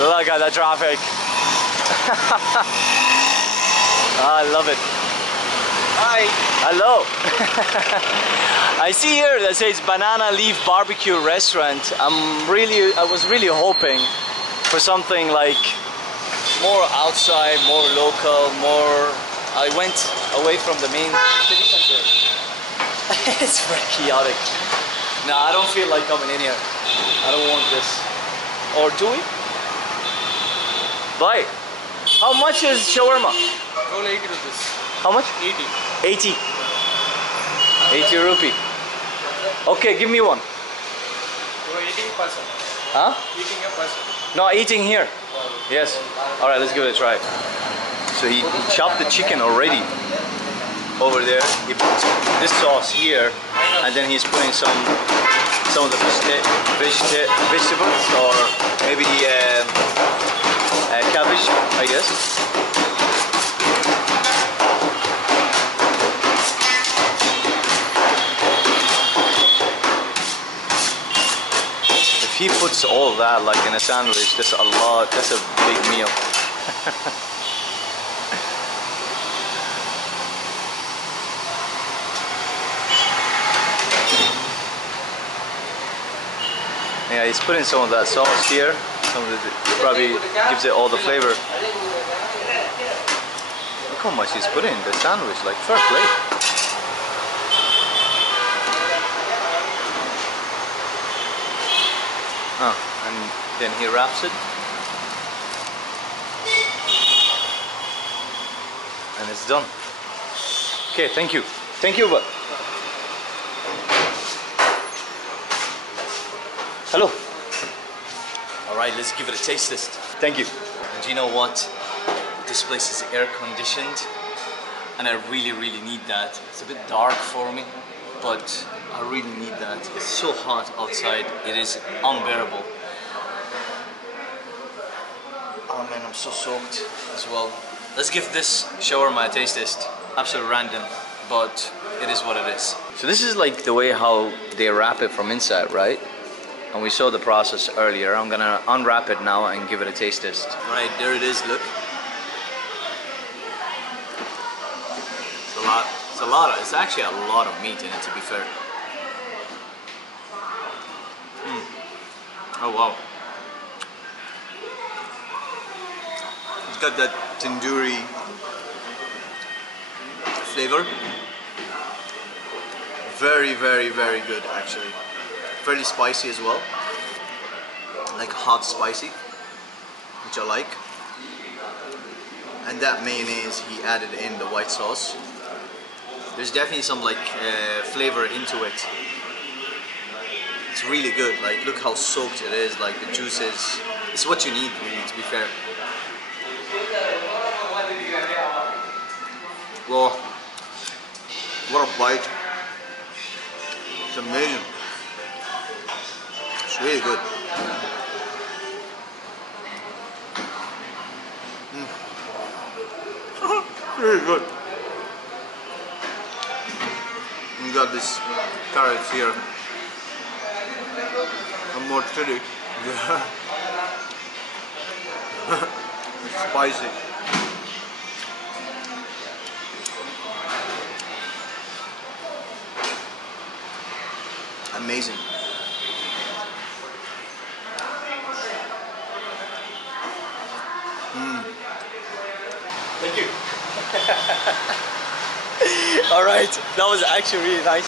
Look at the traffic. I love it. Hi. Hello. I see here that says Banana Leaf Barbecue Restaurant. I was really hoping for something like more outside, more local, more. I went away from the main city center. It's very chaotic. No, I don't feel like coming in here. I don't want this. Or do we? Bye. How much is shawarma? Roll 80 rupees. How much? 80. 80. 80 rupee. Okay, give me one. You are eating person. Huh? Eating a person. No, eating here. Yes. Alright, let's give it a try. So he chopped the chicken already over there. He put this sauce here, and then he's putting some of the vegetables, or maybe cabbage, I guess. If he puts all of that like in a sandwich, that's a lot. That's a big meal. Yeah, he's putting some of that sauce here. Some of it probably gives it all the flavor. Look how much he's putting in the sandwich, like fair play. And then he wraps it. And it's done. Okay, thank you. Thank you, but. Hello. All right, let's give it a taste test. Thank you. And do you know what? This place is air conditioned, and I really need that. It's a bit dark for me, but I really need that. It's so hot outside, it is unbearable. Oh man, I'm so soaked as well. Let's give this shawarma a taste test. Absolutely random, but it is what it is. So this is like the way how they wrap it from inside, right? And we saw the process earlier. I'm gonna unwrap it now and give it a taste test. All right, there it is, look. It's actually a lot of meat in it, to be fair. Oh wow. It's got that tandoori flavor. Very good, actually. Fairly spicy as well, like hot spicy, which I like. And that mayonnaise he added in the white sauce. There's definitely some like flavor into it. It's really good. Like look how soaked it is. Like the juices. It's what you need, really, to be fair. Whoa! What a bite! It's amazing. It's really good. Really good. You got this carrots here. And more chili. It's spicy. Amazing. Thank you. All right, that was actually really nice.